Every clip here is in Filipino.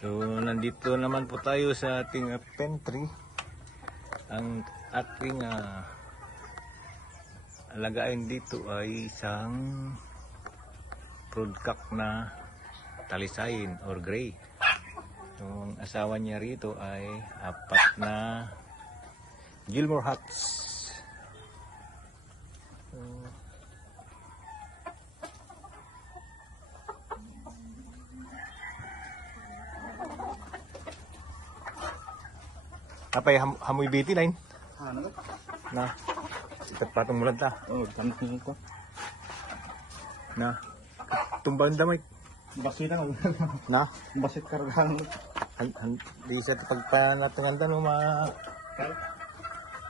So, nandito naman po tayo sa ating pantry. Ang ating alagain dito ay isang broodcock na talisayin or gray. Yung asawa niya rito ay 4 na Gilmore hats. Apay hamoy biti lain. Ano? Na. Ikat patong mulad ta. Oh, tanong ko. Na. Tumbang damay. Basit na. Na. Basit kargaan. Di sa pagpanatangan ta no ma.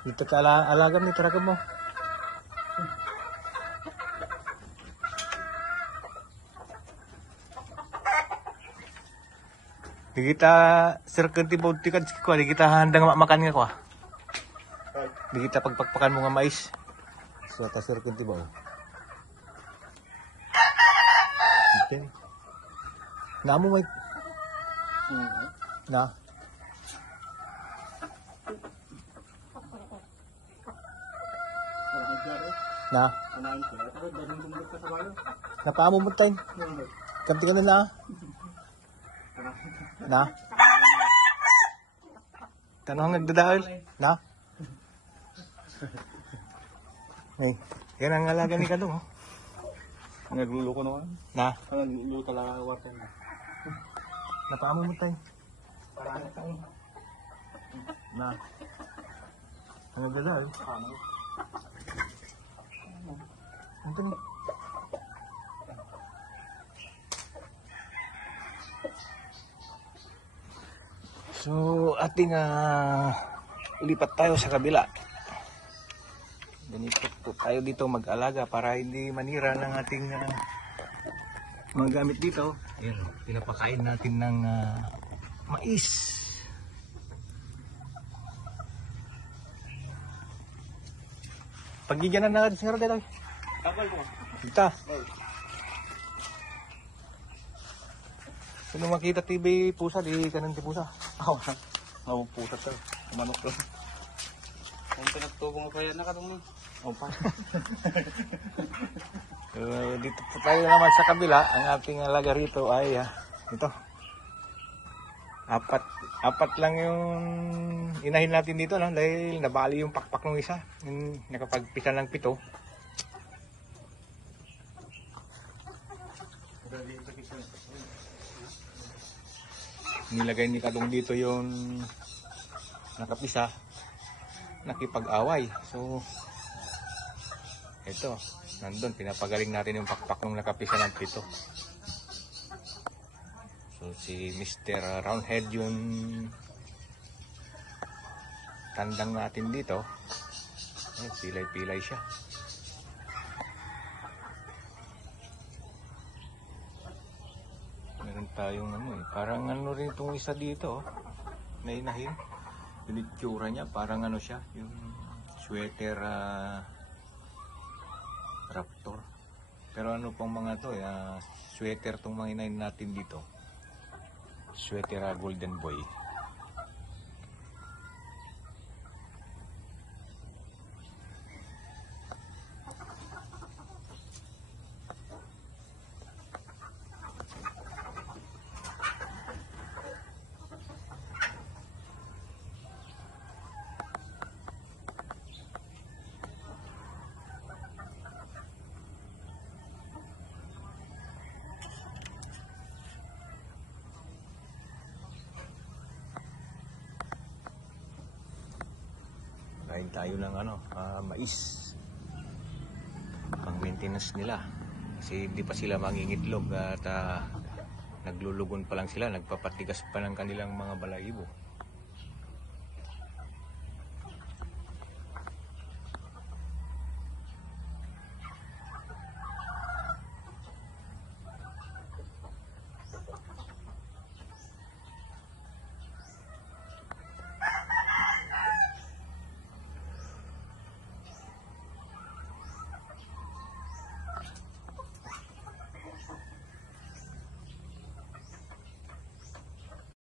Dito ka alagam ni taragam mo. Di kita circle ti bawd ti kads ko, di kita handang makan nga ko. Di kita pagpakpakan mo nga mais. So ta circle ti bawd. Okay. Namo may na. Na. Napaamo mo tayo. Kanti ka na. Na. Tanong nagdadahil. Na. Hey, yan ang alaga ni Kadong. Oh. Nagluluko naman. Na. Nagluluko talaga water na. Napaamo mo tayo. Parang tayo. Na. Ang nagdadahil. Ano? Ang tanong. So, ating lipat tayo sa kabila. Ganito po tayo dito mag-alaga para hindi manira ng ating mga gamit dito. Ayan, pinapakain natin ng mais. Pagigyan na natin sa dito. Tapal mo. Kita. Sino makita TV pusa, di kanan ti pusa. Ako pusa to. Manok to. Kung pinagtubong pa yan nakatong. Opa. Dito po tayo naman sa kabila. Ang ating alaga rito ay ito. Apat lang yung inahin natin dito, no? Dahil nabali yung pakpak ng isa. Nakapagpisa ng 7. Nilagay ni Kadong dito yung nakapisa, nakipag-away. So, ito, nandun, pinapagaling natin yung pakpak ng nakapisa ng 7. So, si Mr. Roundhead yung tandang natin dito. Pilay-pilay siya. Meron tayong parang rin itong isa dito, na inahin. Yung itsura niya, parang siya, yung sweater raptor. Pero pang mga to, sweater tong mga inahin natin dito. Sweater golden boy. Kain tayo ng mais. Pang maintenance nila. Kasi hindi pa sila mangingitlog at naglulugon pa lang sila, nagpapatigas pa ng kanilang mga balahibo.